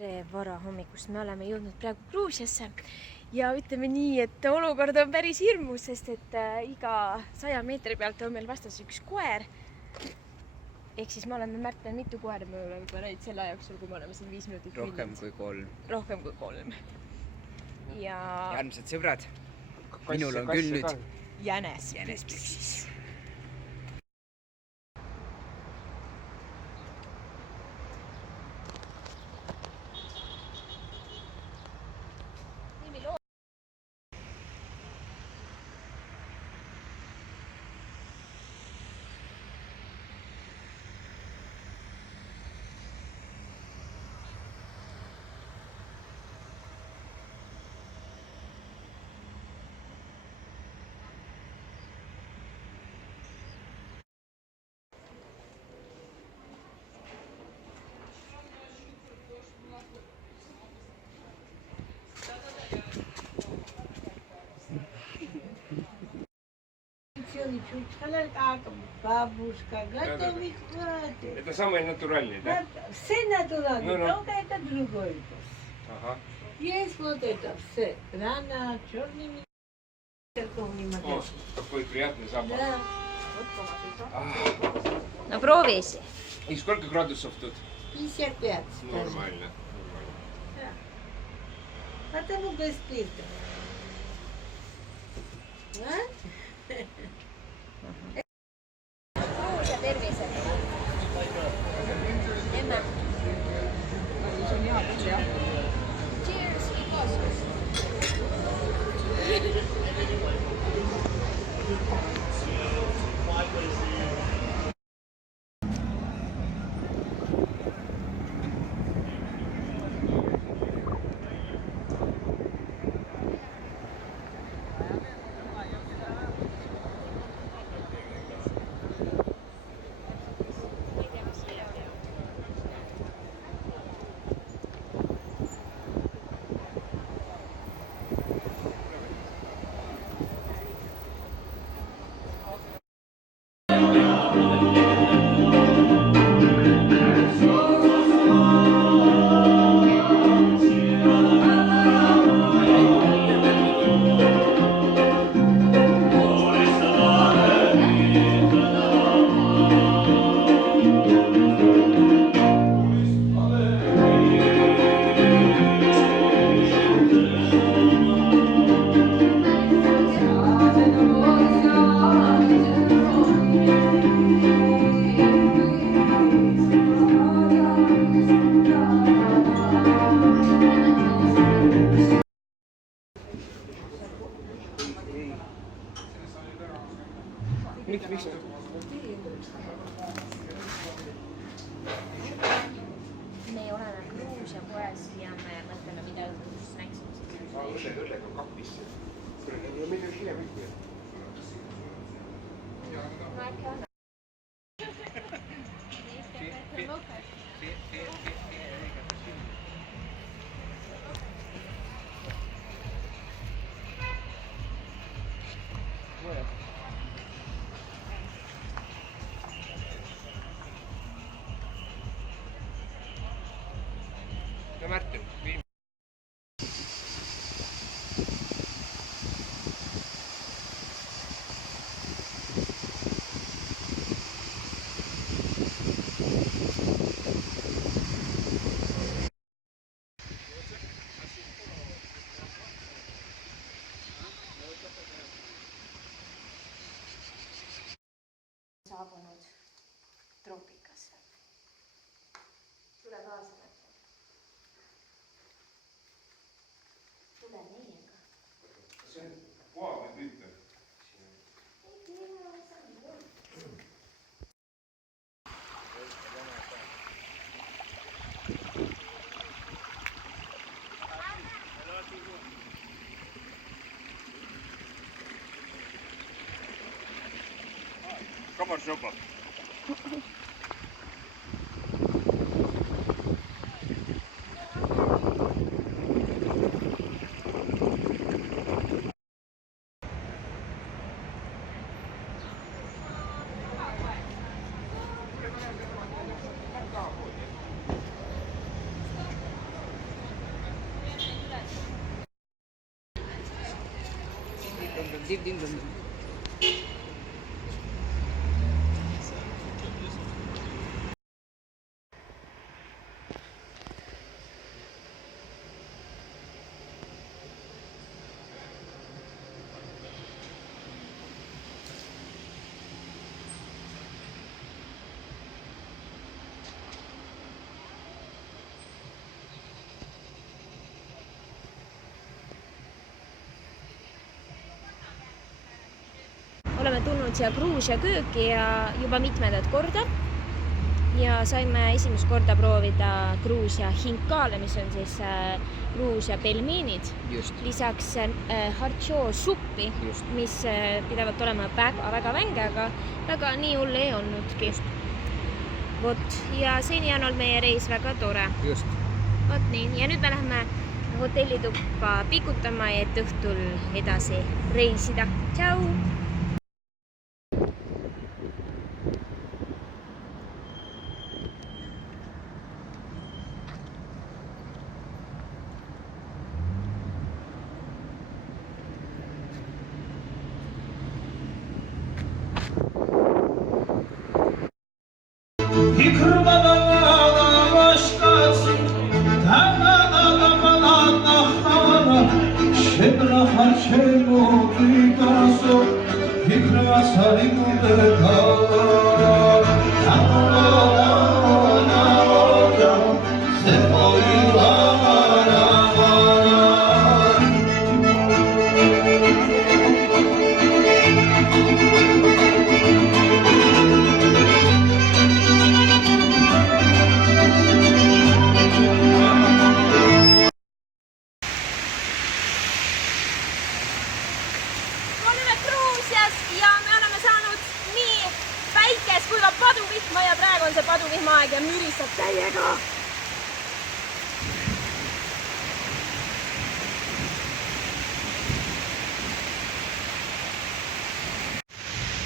tere varahommikust, me oleme jõudnud praegu Gruusiasse ja ütleme nii, et olukord on päris hirmus, sest et iga 100 meetri pealt on meil vastas üks koer. Ehk siis me oleme märtanud mitu koera, me oleme juba näinud selle aja jooksul, kui me oleme siin 5 minutit rohkem kui 3. Rohkem kui 3. Ja armsad sõbrad, minul on küll nüüd jänes püksis. Бабушка, готовить хватит. Это самое натуральное, да? Все натуральные, Ну-ну. только это другой вкус. Ага. Есть вот это все. Рано, черными. О, какой приятный запах. Да. No proovi esi. И сколько градусов тут? 55. скажем. Нормально. Потому без спирта. А? Gruusia tervisele. Emme. See on hea küll, jah. Cheers, Miks? Me oleme Gruusia poes ja me mõtleme, mida õhtuks näiksime siis. Õllega kapisse. Meil on hiljem. No äkki anna. No Märten, viim. Saabunud troopikasse. Tule kaasa, Märten. Tule meiega. See on koha või püüta? Kamar sopa. Tim-tim-tim-tim. Oleme tulnud siia Gruusia kööki ja juba mitmendat korda ja saime esimest korda proovida Gruusia hinkale, mis on siis Gruusia pelmeenid. Just. Lisaks hartšoo suppi, Just. mis pidavat olema väga vänge, aga väga nii hull ei olnudki. Vot, ja seni on olnud meie reis väga tore. Just. Vot nii, ja nüüd me läheme hotellituppa pikutama, et õhtul edasi reisida. Tšau! Ja me oleme saanud nii päikest kui ka paduvihma ja praegu on see paduvihmaaeg ja müristab täiega.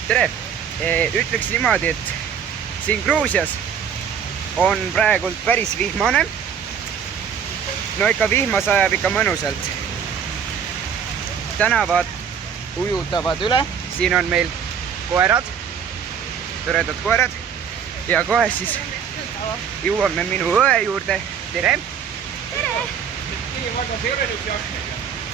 Tere! Ütleks niimoodi, et siin Gruusias on praegult päris vihmane. No ikka vihma sajab ikka mõnusalt. Tänavad ujutavad üle. Siin on meil koerad, toredad koerad ja kohe siis jõuame minu õe juurde. Tere! Tere!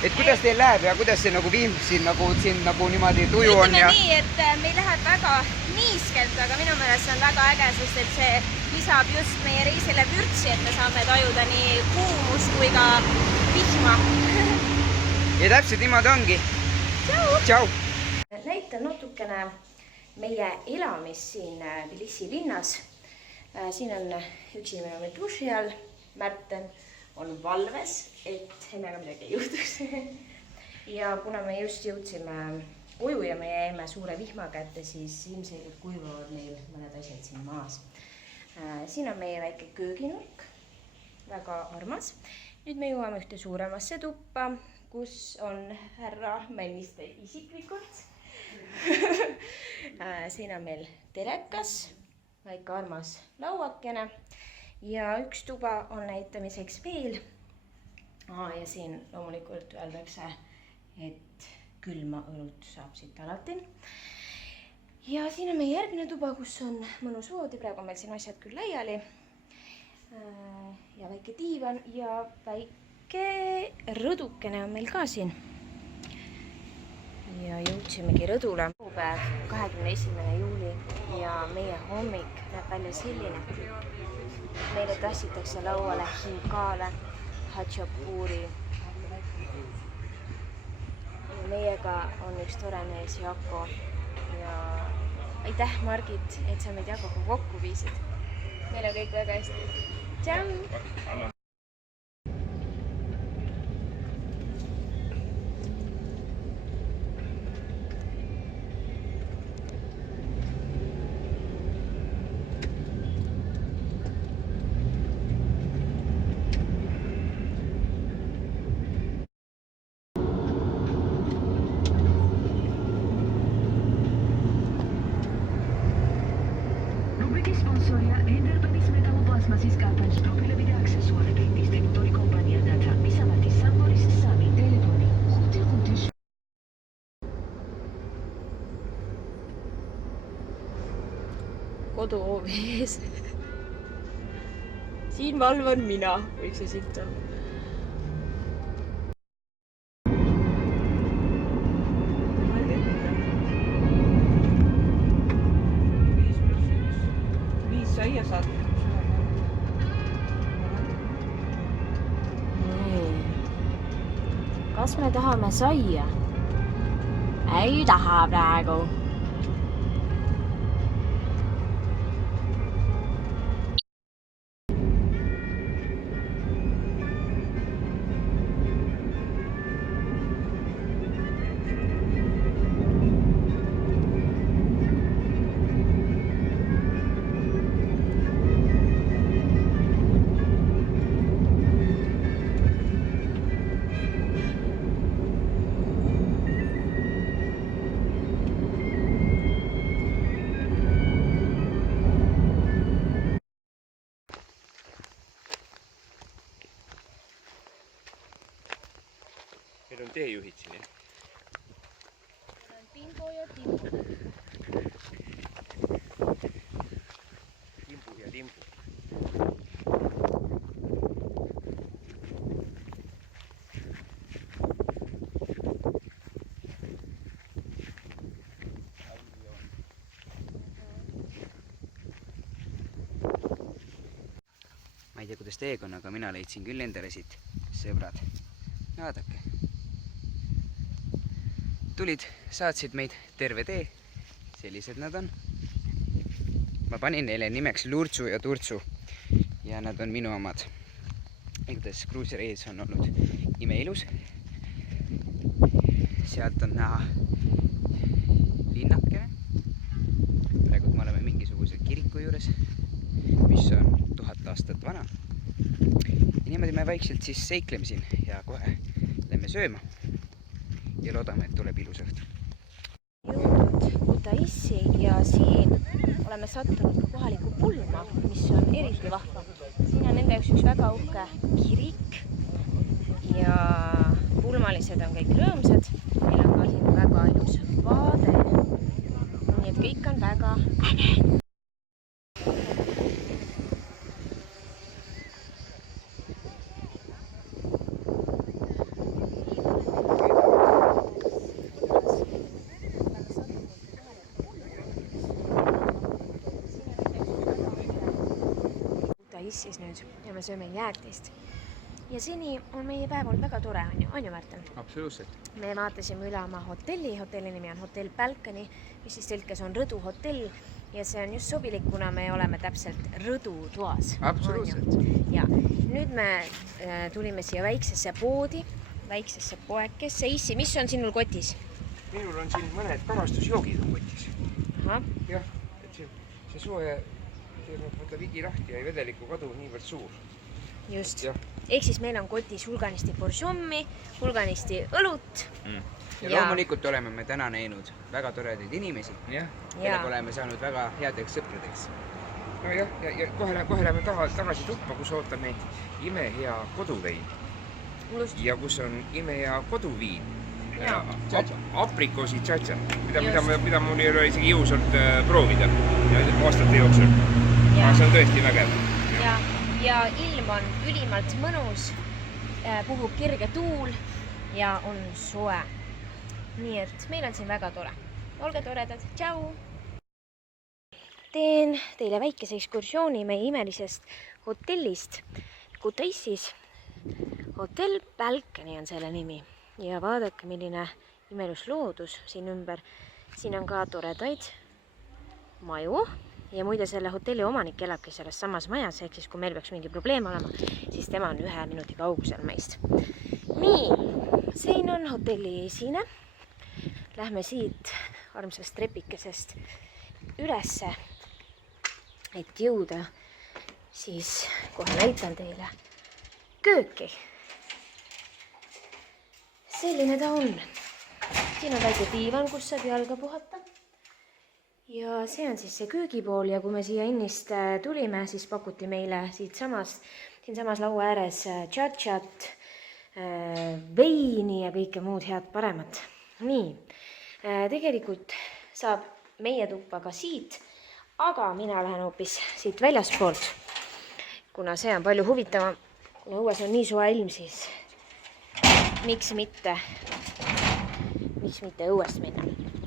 Et kuidas teil läheb ja kuidas see nagu vihm siin nagu niimoodi tuju on? Ütleme nii, et meil läheb väga niiskelt, aga minu meelest see on väga äge, sest et see lisab just meie reisile vürtsi, et me saame tajuda nii kuumust kui ka vihma. Ja täpselt niimoodi ongi. Tšau! Tšau! Näitan natukene meie elamist siin Tbilisi linnas. Siin on üks inimene meil duši all, Märten on valves, et emmega midagi ei juhtuks. Ja kuna me just jõudsime koju ja me jäime suure vihma kätte, siis ilmselgelt kuivavad meil mõned asjad siin maas. Siin on meie väike kööginurk, väga armas. Nüüd me jõuame ühte suuremasse tuppa, kus on härra Männiste isiklikult. Siin on meil telekas, väike armas lauakene ja üks tuba on näitamiseks veel. Ja siin loomulikult öeldakse, et külma õlut saab siit alati. Ja siin on meie järgmine tuba, kus on mõnus voodi, praegu on meil siin asjad küll laiali. Ja väike diivan ja väike rõdukene on meil ka siin. Ja jõudsimegi rõdule. Kuupäev 21. juuli ja meie hommik näeb välja selline. Meile tassitakse lauale hinkale, hatšapuri. Meiega on üks tore mees Jako ja aitäh Margit, et sa meid Jakoga kokku viisid. Meil on kõik väga hästi. Tšau! Sponsoria Enderpenis metalloplasmasis kapan stropile video aksesuaare klientist Ecutori kompania data, mis amati Samboris Sami telefoni. Huti. koduhoovi ees. Siin valvan mina, võiks see silt olla. Viis saia saad. Kas me tahame saia? Ei taha praegu. Meil on teejuhid siin, jah? Timbo ja Timbo. Timbu ja Timbu. Ma ei tea, kuidas teiega on, aga mina leidsin küll endale siit sõbrad. Vaadake. Tulid, saatsid meid terve tee. Sellised nad on. Ma panin neile nimeks Lurtsu ja Turtsu. Ja nad on minu omad. Igatahes kruuseri ees on olnud imeilus. Sealt on näha linnakene. Praegu me oleme mingisuguse kiriku juures, mis on 1000 aastat vana. Ja niimoodi me vaikselt siis seikleme siin ja kohe lähme sööma ja loodame, et tuleb ilus õhtu. Jõudnud Kutaissi ja siin oleme sattunud ka kohaliku pulma, mis on eriti vahva. Siin on nende üks väga uhke kirik ja pulmalised on kõik rõõmsad. Meil on ka siin väga ilus vaade. Nii et kõik on väga äge. Kutaissis nüüd ja me sööme jäätist. Ja seni on meie päev olnud väga tore, on ju Märten? Absoluutselt. Me vaatasime üle oma hotelli, hotelli nimi on Hotell Balcony, mis siis tõlkes on rõduhotell ja see on just sobilik, kuna me oleme täpselt rõdutoas. Absoluutselt. Ja nüüd me tulime siia väiksesse poodi, väiksesse poekesse. Issi, mis on sinul kotis? Minul on siin mõned kalastusjoogid on kotis. Aha. Jah, et see soe teeb võtta vigi lahti ja vedeliku kadu niivõrd suur. Just. Jah. Ehk siis meil on kotis hulganisti boržommi, hulganisti õlut. Ja loomulikult oleme me täna näinud väga toredaid inimesi, kellega oleme saanud väga headeks sõpradeks. No jah, ja kohe läheme tagasi tuppa, kus ootab meid imehea koduvein. Ja kus on imehea koduviin. Aprikoosi tšatša, mida mul ei ole isegi jõusalt proovida aastate jooksul. See on tõesti vägev. Ja ilm on ülimalt mõnus, puhub kirge tuul ja on soe. Nii et meil on siin väga tore. Olge toredad, tšau! Teen teile väikese ekskursiooni meie imelisest hotellist Kutaissis. Hotell Balcony on selle nimi. Ja vaadake, milline imelus loodus siin ümber. Siin on ka toredaid maju. Ja muide selle hotelli omanik elabki selles samas majas, ehk siis kui meil peaks mingi probleem olema, siis tema on 1 minuti kaugusel meist. Nii, siin on hotelli esine. Lähme siit armsast trepikesest ülesse, et jõuda, siis kohe näitan teile kööki. Selline ta on. Siin on väike diivan, kus saab jalga puhata. Ja see on siis see köögipool ja kui me siia ennist tulime, siis pakuti meile siinsamas laua ääres tšatšat, veini ja kõike muud head paremat. Nii, tegelikult saab meie tuppa ka siit, aga mina lähen hoopis siit väljaspoolt, kuna see on palju huvitavam. Kuna õues on nii soe ilm, siis miks mitte õuest minna.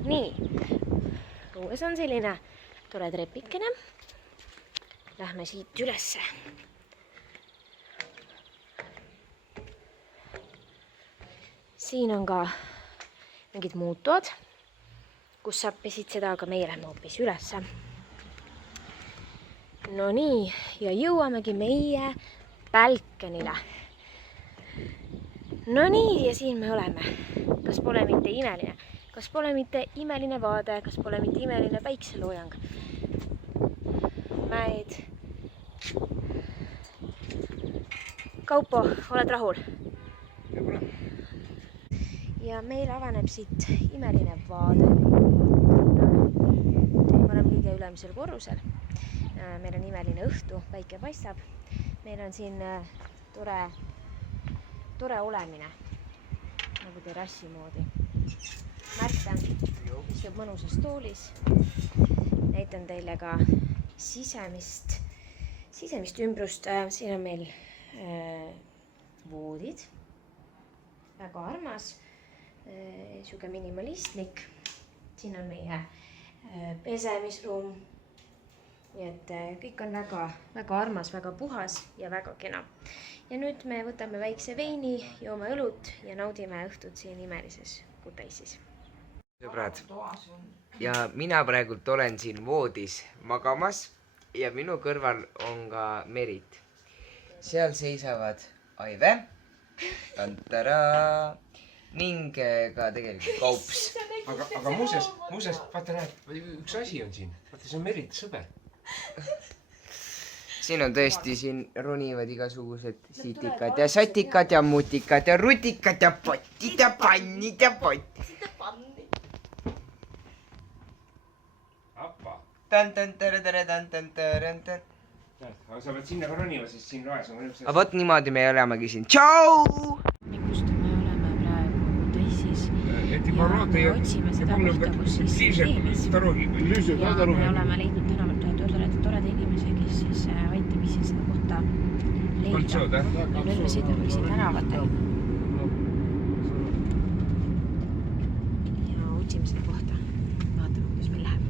Nii, õues on selline tore trepikene. Lähme siit ülesse. Siin on ka mingid muud toad, kus saab pesitseda, aga meie lähme hoopis ülesse. No nii, ja jõuamegi meie balkonile. No nii, ja siin me oleme. Kas pole mitte imeline? Kas pole mitte imeline vaade? Kas pole mitte imeline päikseloojang? Mäed. Kaupo, oled rahul? Ja meil avaneb siit imeline vaade. Me oleme kõige ülemisel korrusel. Meil on imeline õhtu, päike paistab. Meil on siin tore olemine, nagu terrassi moodi. Märten istub mõnusas toolis. Näitan teile ka sisemist ümbrust. Siin on meil voodid. Väga armas. Siuke minimalistlik. Siin on meie pesemisruum. Nii et kõik on väga armas, väga puhas ja väga kena. Ja nüüd me võtame väikse veini, joome õlut ja naudime õhtut siin imelises Kutaisis. Sõbrad, ja mina praegult olen siin voodis magamas ja minu kõrval on ka Merit. Seal seisavad Aive, Tantara ning ka tegelikult Kaups. Aga muuseas, vaata näed, üks asi on siin. Vaata, see on Merit sõber. Siin on tõesti, siin ronivad igasugused sitikad ja satikad ja mutikad ja rutikad ja potid ja pannid ja potid. Appa. Tan-tan-tere-tere-tan-tan-tere-tan. Aga sa pead sinna ka ronima, sest siin laes on üks Aga võt niimoodi me elamegi siin. Tšau! Mikkust me oleme praegu Kutaisis ja me otsime seda kohta, kus siis teenis. Ja me oleme leidnud tänavalt toreda inimese, kes siis aitab ise seda kohta leida. Ja nüüd me sõidame siin tänavatel. Ja otsime seda kohta. Vaatame, kuidas meil läheb.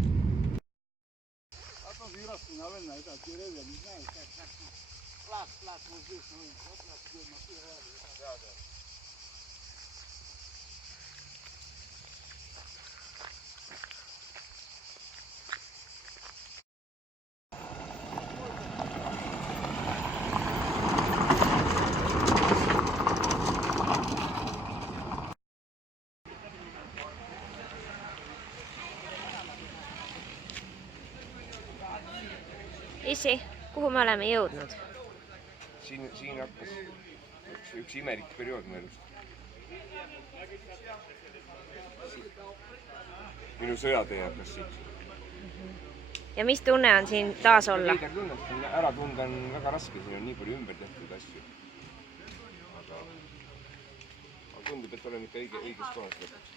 Issi, kuhu me oleme jõudnud? Siin hakkas üks imelik periood mu elust. Minu sõjatee hakkas siit. Ja mis tunne on siin taas olla? Liider tunne, et ära tunda on väga raske, siin on nii palju ümber tehtud asju. Aga tundub, et oleme ikka õiges kohas lõpuks.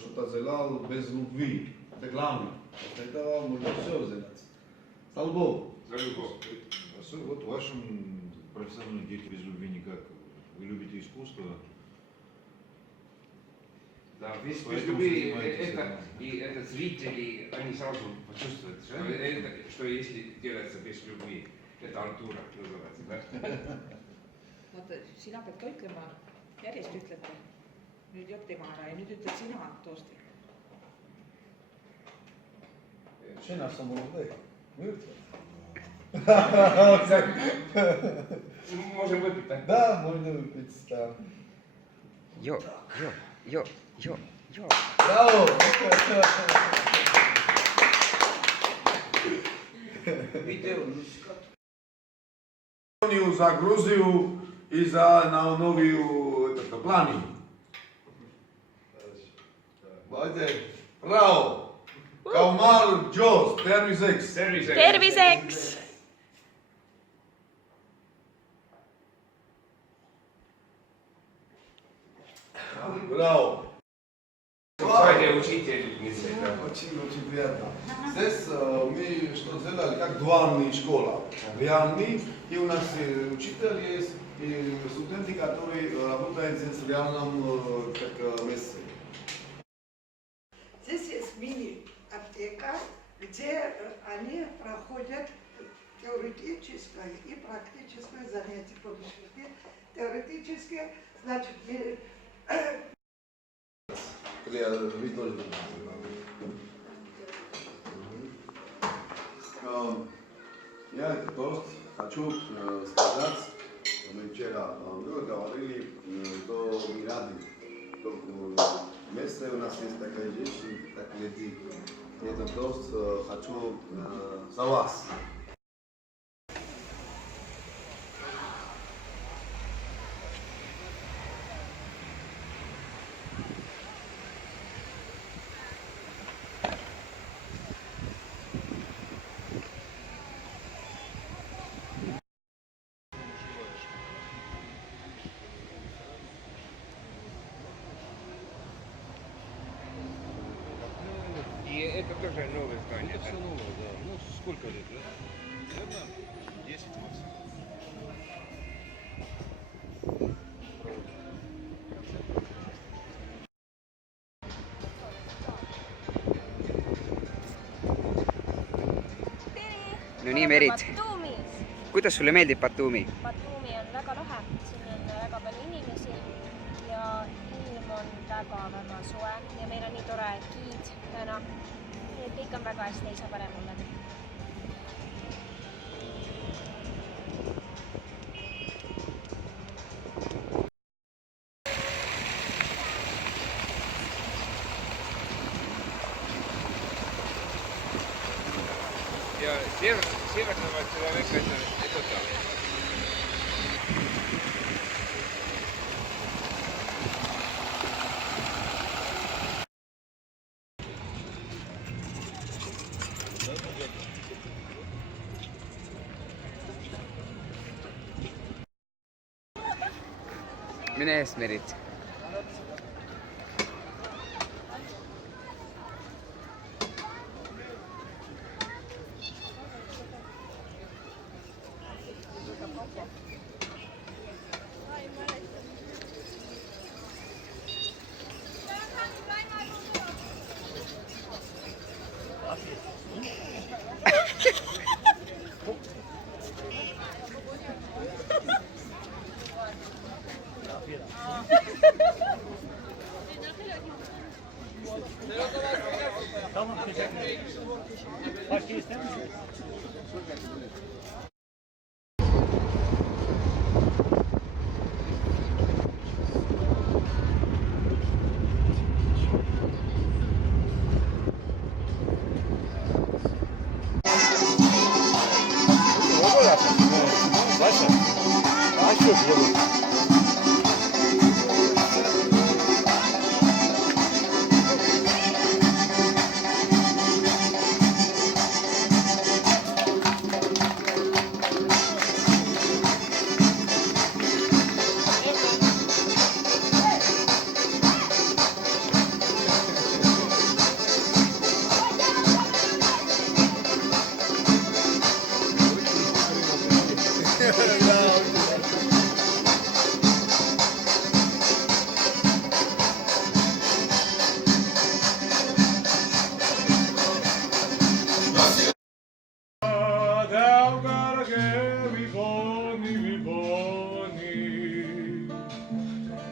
Что-то залал без любви. Это главное. От этого можно все сделать. Слава Богу. За любовь. Вот в вашем профессиональном дети без любви никак. Вы любите искусство. Да, без любви это зрители, они сразу почувствуют, что если делается без любви, это артура называется, да? vaata, sina pead ka ütlema, järjest ütlete. Nüüd jopi ära ja nüüd ütled sina toosti. Cine asta mă rog. Можем выпить, да? Да, можно выпить, да. Jo. Bravo! Za Gruziju i za najnoviju planinu. Ajde, bravo! Kao mal Jos, terviseks! terviseks! Bravo! Кстати, учительница. Очень приятно. Здесь мы что сделали, как дуальная школа. Реальный, и у нас учитель есть, и студенты, которые работают здесь в реальном месте. Здесь есть мини-аптека, где они проходят теоретическое и практическое занятие по душевке. Теоретическое, значит, Я этот тост хочу сказать, мы вчера много говорили, что мы рады, что вместе у нас есть такая женщина, так люди. Этот тост хочу за вас. И это тоже новое здание. Это все новое, да. Ну, сколько лет, да? Наверное, 10 максимум. No nii, Merit. Kuidas sulle meeldib Batumi? Batumi on väga lahe, siin on väga palju inimesi ja ilm on väga soe ja meil on nii tore giid täna. Nii et kõik on väga hästi, ei saa parem olla. Ja sieväsnävät seda vekkaita etota. Mine eest, Merit.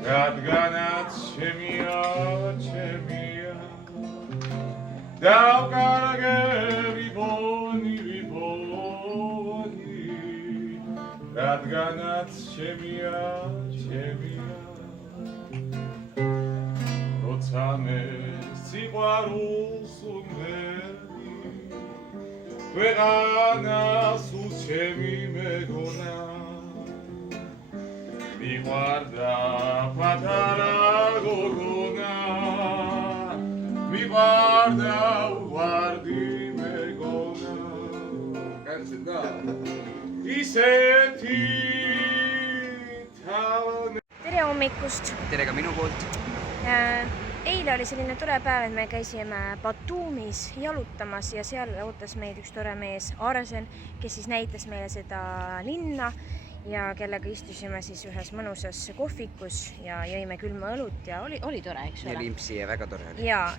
Radganat Chemia, Chemia, Daukarage Vivoni, Vivoni, Radganat Chemia, Chemia, Rotsame, Sivarus Umeri, Verana Suchemi Megona. Mi guarda fatala gorgona, mi guarda guardi megona. Canzone da. Ise ti tavane. Tere hommikust! tere ka minu poolt. Eile oli selline tore päev, et me käisime Batumis jalutamas ja seal ootas meid üks tore mees, Arsen, kes siis näitas meile seda linna ja kellega istusime siis ühes mõnusas kohvikus ja jõime külma õlut ja oli tore, eks ole? Ja limpsi ja väga tore oli. Ja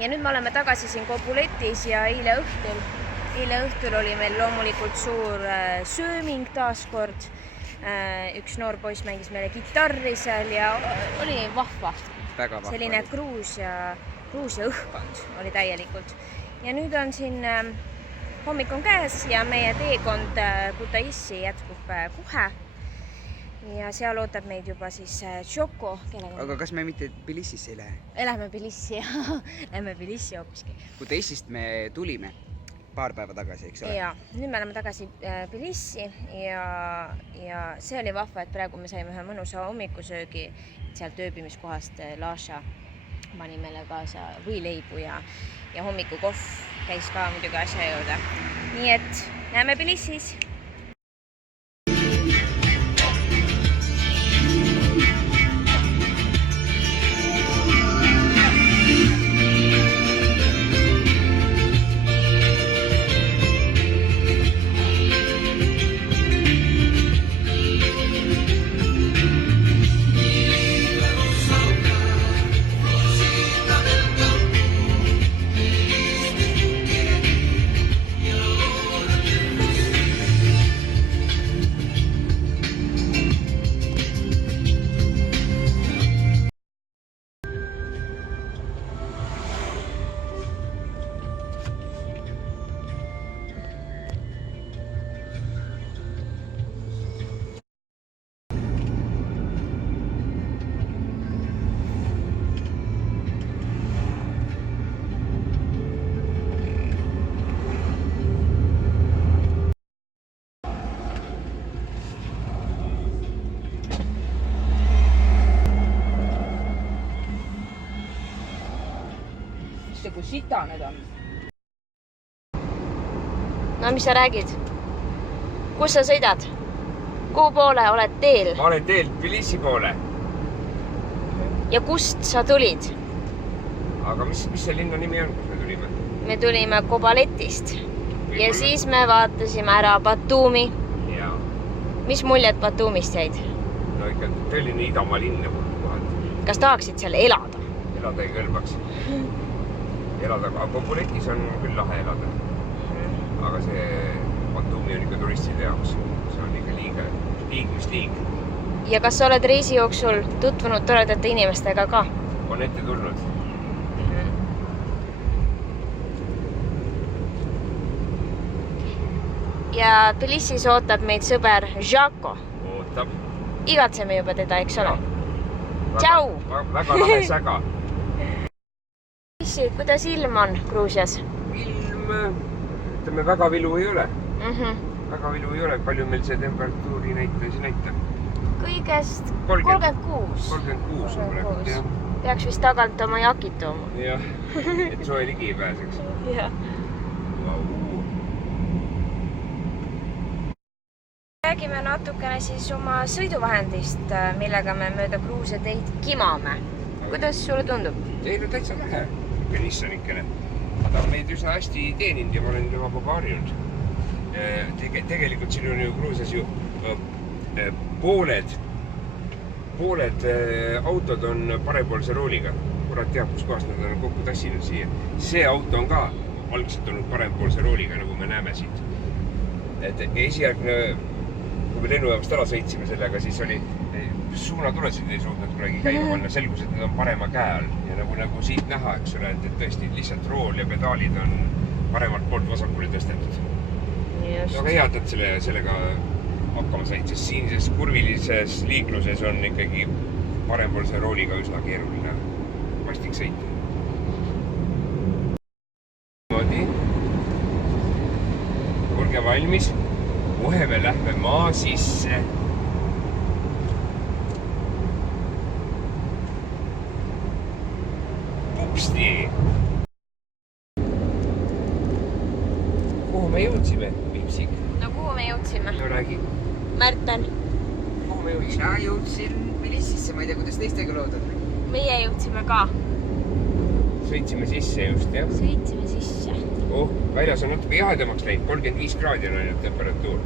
nüüd me oleme tagasi siin Kobuletis ja eile õhtul oli meil loomulikult suur sööming taaskord. Üks noor poiss mängis meile kitarri seal ja oli vahva. Väga vahva. Selline Gruusia õhkkond oli täielikult. Ja nüüd on siin hommik on käes ja meie teekond Kutaissi jätkub kohe. Ja seal ootab meid juba siis Tšoko. Aga kas me mitte Tbilisisse ei lähe? Lähme Tbilissi, lähme Tbilissi hoopiski. Kutaissist me tulime paar päeva tagasi, eks ole? Ja, nüüd me oleme tagasi Tbilissi ja see oli vahva, et praegu me saime ühe mõnusa hommikusöögi sealt ööbimiskohast. Lasha pani meile kaasa võileibu ja hommikukohv käis ka muidugi asja juurde. Nii et näeme Tbilissis! Kui sita need on. No mis sa räägid? Kus sa sõidad? Kuhu poole oled teel? Ma olen teel Tbilisi poole. Ja kust sa tulid? Aga mis see linna nimi on, kus me tulime? Me tulime Kobaletist ja siis me vaatasime ära Batumi. Ja. Mis muljed Batumist jäid? No ikka tõeline idamaa linn kohalt. Kas tahaksid seal elada? Elada ei kõlbaks. Elada, aga Kobuletis on küll lahe elada. Aga see Batumi on ikka turistide jaoks. See on ikka liig mis liig. Ja kas sa oled reisi jooksul tutvunud toredate inimestega ka? On ette tulnud. Ja Tbilisis ootab meid sõber Žako. Ootab. Igatseme juba teda, eks ole? Tšau! Väga lahe säga. Kuidas ilm on Gruusias? Ilm, ütleme, väga vilu ei ole. Väga vilu ei ole. Palju meil see temperatuuri näitab? Kõigest 36. 36 on praegu, jah. Peaks vist tagant oma jakid tooma. Jah, et soe ligi ei pääseks. Jah. Räägime natukene siis oma sõiduvahendist, millega me mööda Gruusia teid kimame. Kuidas sulle tundub? Ei, no täitsa lähe. Nissanikene. Ta on meid üsna hästi teeninud ja ma olen juba harjunud. Tegelikult siin on ju Gruusias ju pooled autod on parempoolse rooliga. Kurat teab, kus kohast nad on kokku tassinud siia. See auto on ka algselt olnud parempoolse rooliga, nagu me näeme siit. Et esialgne, kui me lennujaamast ära sõitsime sellega, siis oli suunatulesid ei suutnud kunagi käima panna, selgus, et need on parema käe all ja nagu siit näha, eks ole, et tõesti lihtsalt rool ja pedaalid on paremalt poolt vasakule tõstetud. Aga head, et sellega hakkama said, sest siinises kurvilises liikluses on ikkagi parempoolse rooliga üsna keeruline vastik sõita. Olge valmis, kohe me lähme maa sisse. Pupsti! Kuhu me jõudsime, Vipsik? No kuhu me jõudsime? No räägi. Märten. Kuhu me jõudsime? Mina jõudsin Tbilisisse, ma ei tea, kuidas teistega lood on. Meie jõudsime ka. Sõitsime sisse just, jah? Sõitsime sisse. Väljas on natuke jahedamaks läinud, 35 kraadi on ainult temperatuur.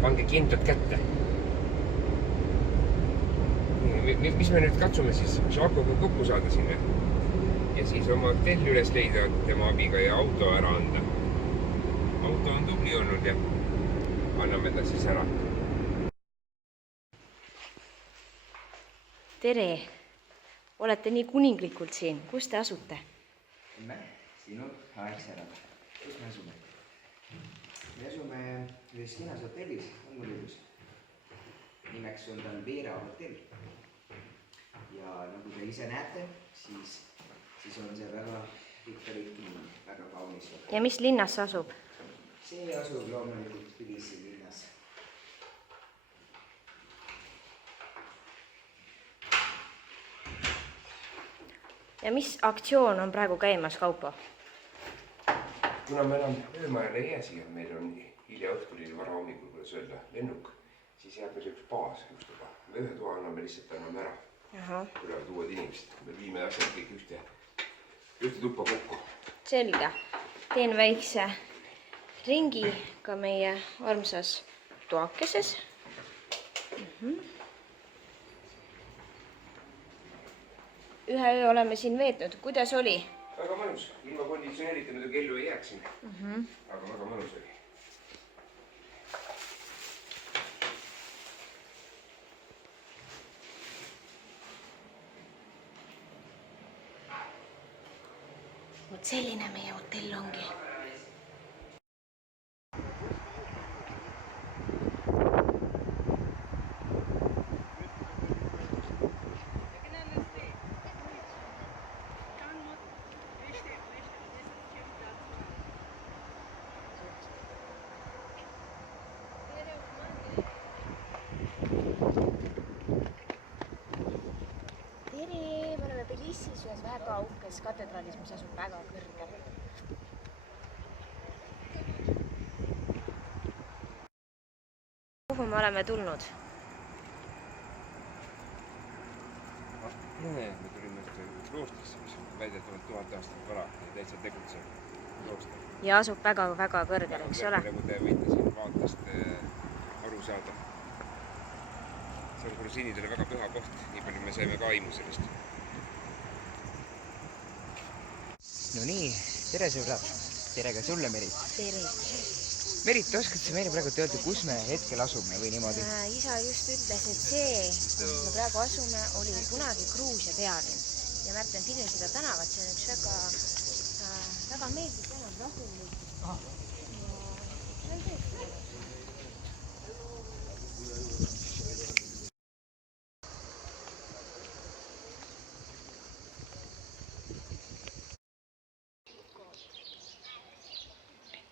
Pange kindlad kätte. Mis me nüüd katsume siis? Šakoga kokku saada sinna. Ja siis oma hotell üles leida tema abiga ja auto ära anda. Auto on tubli olnud ja anname ta siis ära. Tere! Olete nii kuninglikult siin. Kus te asute? Me sinu Aegserada. Kus me asume? Me asume ühes kinas hotellis, on mul ilus. Nimeks on tal Veera hotell. Ja nagu te ise näete, siis on see väga rikkalik, väga kaunis hotell. Ja mis linnas asub? See asub loomulikult Tbilisi linnas. Ja mis aktsioon on praegu käimas, Kaupo? Kuna me enam öömaale ei jää siia, meil on hilja õhtulil vara hommikul, kuidas öelda, lennuk, siis jääb meil üks baas just juba. Me ühe toa anname lihtsalt ära. Tulevad uued inimesed. Me viime asjad kõik ühte tuppa kokku. Selge. Teen väikse ringi ka meie armsas toakeses. Ühe öö oleme siin veetnud. Kuidas oli? Väga mõnus. Ilma konditsioneerita muidugi ellu ei jääks siin. Aga väga mõnus oli. Vot selline meie hotell ongi. Tbilisis ühes väga uhkes katedraalis, mis asub väga kõrgel. Kuhu me oleme tulnud? Me tulime kloostrisse, mis on väidetavalt 1000 aastat vara ja täitsa tegutsev klooster. Ja asub väga kõrgel, eks ole? Nagu te võite siin vaatast aru saada. See on grusiinidele väga püha koht, nii palju me saime ka aimu sellest. No nii, tere sõbrad. Tere ka sulle, Merit. Tere. Merit, oskad sa meile praegu öelda, kus me hetkel asume või niimoodi? Isa just ütles, et see, kus me praegu asume, oli kunagi Gruusia pealinn. Ja Märten filmi seda tänavat, see on üks väga meeldib tänav rahulik. Ja see on tõesti.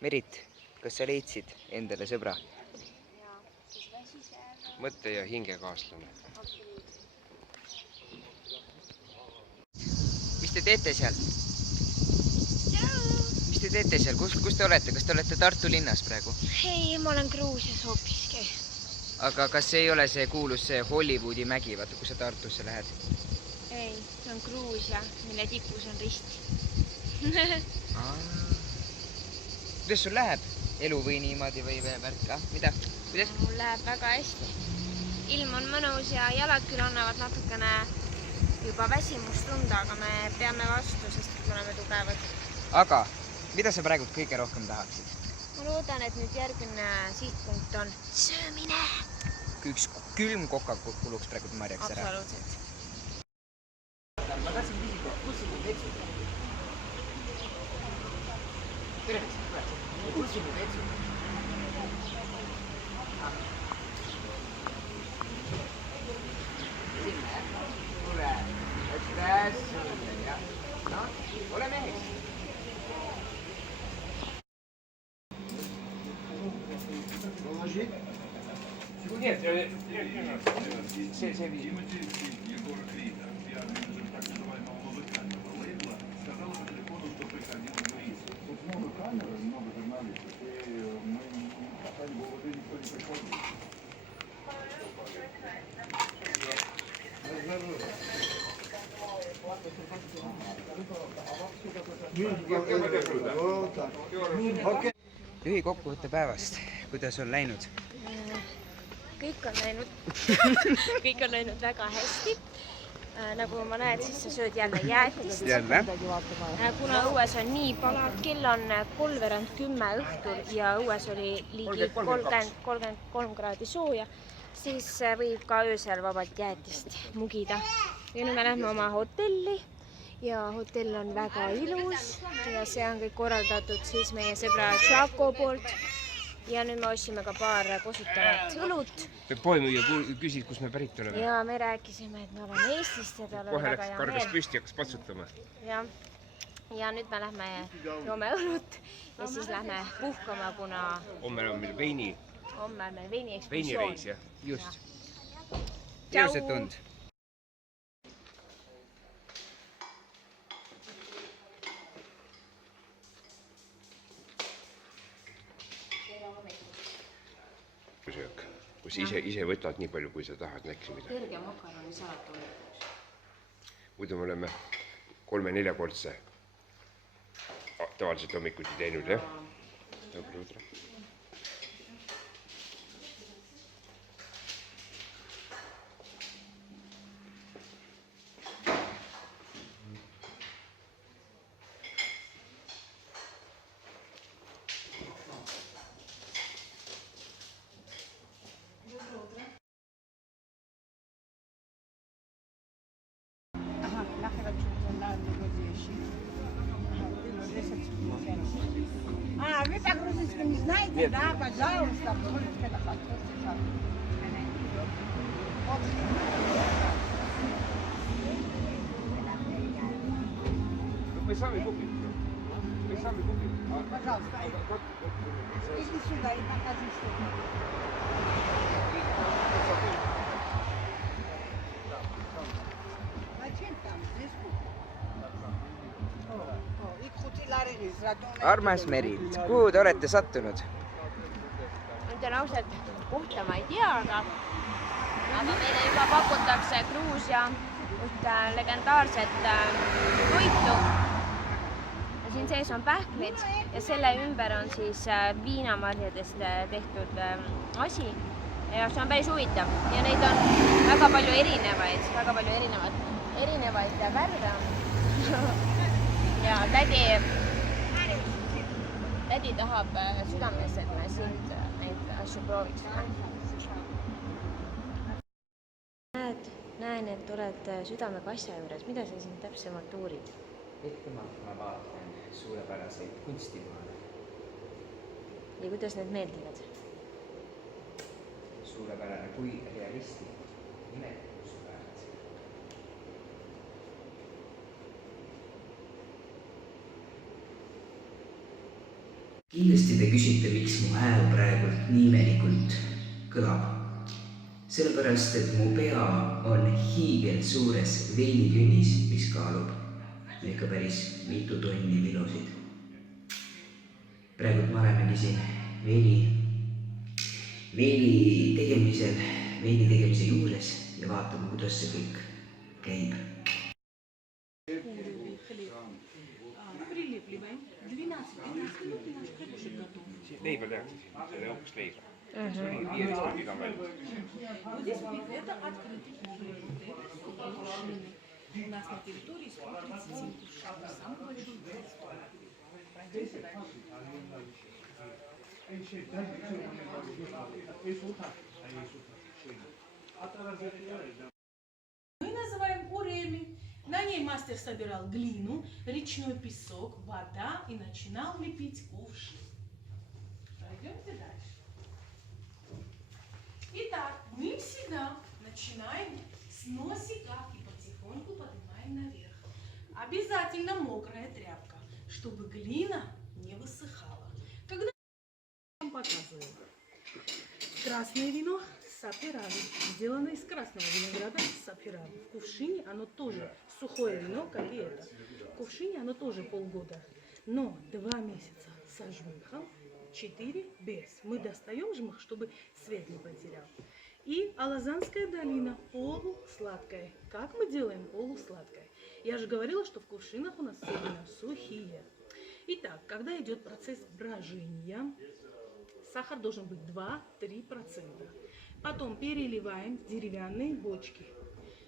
Merit, kas sa leidsid endale sõbra? Mõtte ja hingekaaslane. Mis te teete seal? Mis te teete seal? Kus te olete? Kas te olete Tartu linnas praegu? Ei, ma olen Gruusias hoopiski. Aga kas ei ole see kuulus see Hollywoodi mägi, vaata, kui sa Tartusse lähed? Ei, see on Gruusia, mille tipus on rist. Kuidas sul läheb? Elu või niimoodi või värk? Mida? Kuidas? Mul läheb väga hästi. Ilm on mõnus ja jalad küll annavad natukene juba väsimust tunda, aga me peame vastu, sest me oleme tugevad. Aga mida sa praegu kõige rohkem tahaksid? Ma loodan, et nüüd järgmine sihtpunkt on söömine. üks külm koka kuluks praegu marjaks ära. Absoluutselt. Ma tahtsin küsida, kus siin need vetsud? Tervist, kus siin need vetsud? Sinna, jah? Tule, aitäh sulle, jah. No, ole meheks. Нет, see viis. Lühikokkuvõtte päevast, kuidas on läinud? Kõik on läinud väga hästi. Nagu ma näed, siis sa sööd jälle jäätist. Jälle? Kuna õues on nii palav, kell on 9:30 õhtul ja õues oli ligi 33 kraadi sooja, siis võib ka öösel vabalt jäätist mugida. Ja nüüd me lähme oma hotelli ja hotell on väga ilus ja see on kõik korraldatud siis meie sõbra Tšako poolt. Ja nüüd me ostsime ka paar kosutavat õlut. Poemüüja küsis, kus me pärit oleme. Ja me rääkisime, et me oleme Eestist ja tal oli kohe väga läks hea kargas meel. püsti ja hakkas patsutama. Ja nüüd me lähme joome õlut ja siis lähme puhkama, kuna Homme on meil veini. Homme on meil veini ekskursioon. Veinireis, jah. Just. Ilusat tund. Söök, kus ise võtad nii palju, kui sa tahad, näksi mida. Kerge makaronisalat on. Muidu me oleme 3-4-kordse tavaliselt hommikuti teinud, jah? Вы по-грузински не знаете? Да, пожалуйста. Me saame kukid. Пожалуйста. Иди сюда и покажи, что Зачем там? Здесь Armas Merilt, kuhu te olete sattunud? Ütlen ausalt, kohta ma ei tea, aga meile juba pakutakse Gruusia legendaarset toitu. Siin sees on pähklid ja selle ümber on siis viinamarjadest tehtud asi. Ja see on päris huvitav ja neid on väga palju erinevaid värve on. Ja tädi tahab südames, et me siit neid asju prooviks. Näen, et oled südamekassa juures. Mida sa siin täpsemalt uurid? Ettemalt ma vaatan suurepäraseid kunstimaale. Ja kuidas need meeldivad? Suurepärane kui realistlik nimetusväärad. Kindlasti te küsite, miks mu hääl praegult nii imelikult kõlab. Sellepärast, et mu pea on hiigel suures veinitünnis, mis kaalub ikka päris mitu tonni vilosid. Praegult ma olemegi siin veini tegemise juures ja vaatame, kuidas see kõik käib. Leiba tehakse siin, see hoopis leiba. See oli 15 iga meil. У нас на территории 137 кушак, самый большой детство. Мы называем уреми. На ней мастер собирал глину, речной песок, вода и начинал лепить кувшин. Пойдемте дальше. Итак, мы всегда начинаем с носика и потихоньку поднимаем наверх. Обязательно мокрая тряпка, чтобы глина не высыхала. Когда я вам показываю. Красное вино сафирали, сделано из красного винограда сафирали. В кувшине оно тоже сухое вино, как и это. В кувшине оно тоже полгода, но 2 месяца со жмыхом, 4 без. Мы достаем жмых, чтобы цвет не потерял. И Алазанская долина полусладкая. Как мы делаем полусладкое? Я же говорила, что в кувшинах у нас все вина сухие. Итак, когда идет процесс брожения, сахар должен быть 2-3%. Потом переливаем в деревянные бочки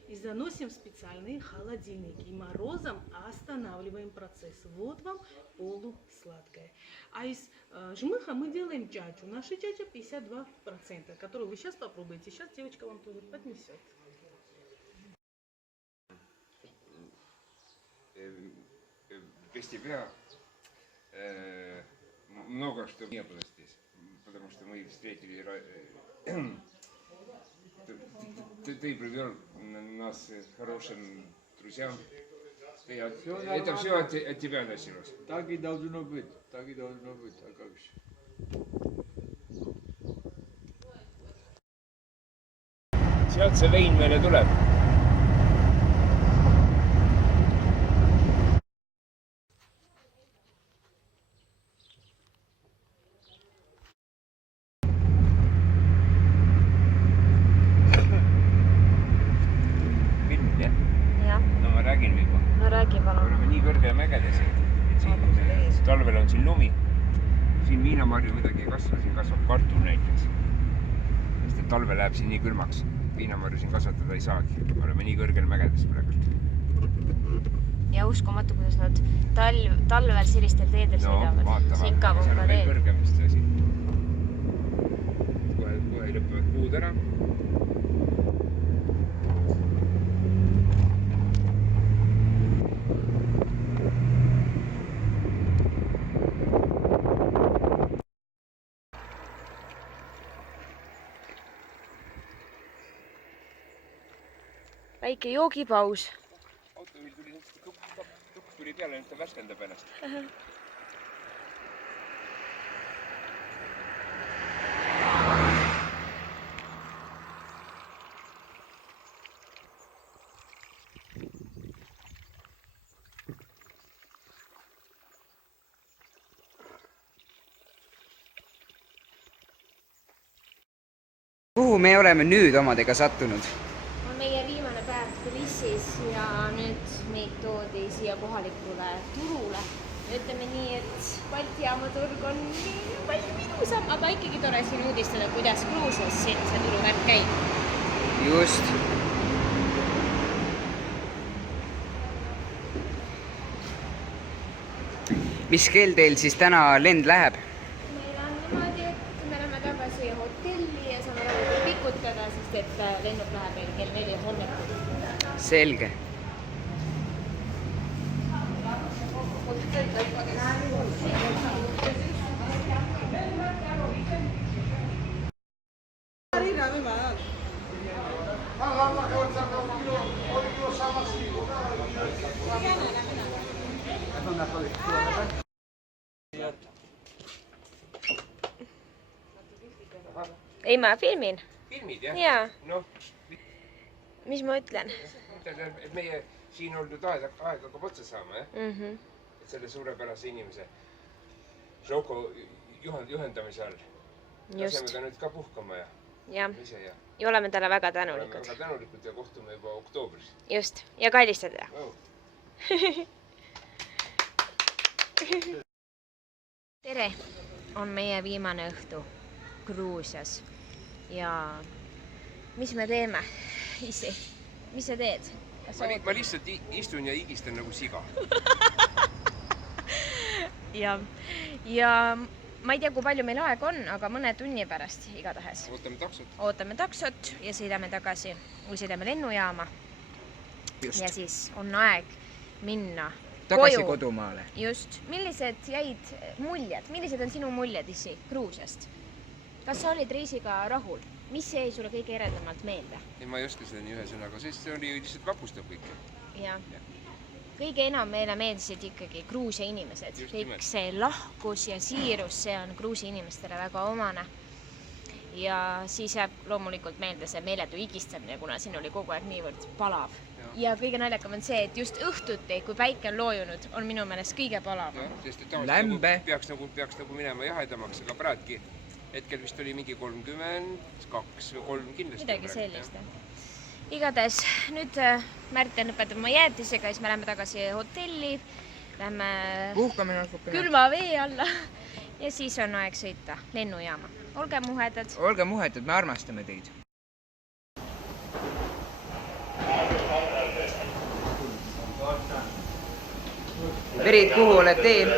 и заносим в специальные холодильники. И морозом останавливаем процесс. Вот вам полусладкое. А из жмыха мы делаем чачу. Наша чача 52%, которую вы сейчас попробуете. Сейчас девочка вам тоже поднесет. Без тебя много что не было здесь, потому что мы встретили, ты привел нас к хорошим друзьям. Это все от тебя началось. Так и должно быть, а как же. Sealt see vein meile tuleb. Talvel on siin lumi, siin viinamarju midagi ei kasva, siin kasvab kartul näiteks. Sest et talve läheb siin nii külmaks, viinamarju siin kasvatada ei saagi. Me oleme nii kõrgel mägedes praegu. Ja uskumatu, kuidas nad talvel sellistel teedel sõidavad. Vaata, seal on veel kõrgem vist see asi. Kohe lõpevad puud ära. Väike joogipaus. Autojuhil tuli tukk tuli peale, nüüd ta värskendab ennast. Kuhu me oleme nüüd omadega sattunud? On meie viimane päev Tbilisis ja nüüd meid toodi siia kohalikule turule. Ütleme nii, et Balti jaamaturg on palju minusam, aga ikkagi tore siin uudistada, kuidas Gruusias see turuvärk käib. Just. Mis kell teil siis täna lend läheb? Meil on niimoodi, et me läheme tagasi hotelli ja saame rahulikult pikutada, sest et lennuk läheb meil kell 4 hommikul. Selge. Ei, ma filmin. Filmid, jah? Jaa. Noh. Mis ma ütlen? Et meie siin olnud aeg hakkab otsa saama, jah? Et selle suurepärase inimese Žoko juhendamise all. Laseme ta nüüd ka puhkama ja ise ja. Ja oleme talle väga tänulikud. Oleme väga tänulikud ja kohtume juba oktoobris. Just. Ja kallistada. Tere! On meie viimane õhtu Gruusias. Ja mis me teeme isi? Mis sa teed? Ma lihtsalt istun ja igistan nagu siga. Ja ma ei tea, kui palju meil aega on, aga mõne tunni pärast igatahes. Ootame taksot ja sõidame tagasi või sõidame lennujaama. Ja siis on aeg minna tagasi koju. kodumaale. Just. Millised jäid muljed? Millised on sinu muljed isi Gruusiast? Kas sa olid reisiga rahul? Mis jäi sulle kõige eredamalt meelde? Ei, ma ei oska seda nii ühe sõnaga, sest see oli lihtsalt vapustab kõik. Ja. Kõige enam meile meeldisid ikkagi Gruusia inimesed. Kõik see lahkus ja siirus, see on Gruusia inimestele väga omane. Ja siis jääb loomulikult meelde see meeletu igistamine, kuna siin oli kogu aeg niivõrd palav. Ja kõige naljakam on see, et just õhtuti, kui päike on loojunud, on minu meelest kõige palavam. Lämbe. Peaks nagu minema jahedamaks, aga praadki hetkel vist oli mingi 32 või 3 kindlasti. Midagi sellist. Igatahes nüüd Märten lõpetab oma jäätisega, siis me lähme tagasi hotelli, lähme külma vee alla ja siis on aeg sõita lennujaama. Olge muhedad. Olge muhedad, me armastame teid. Verid, kuhu oled teel?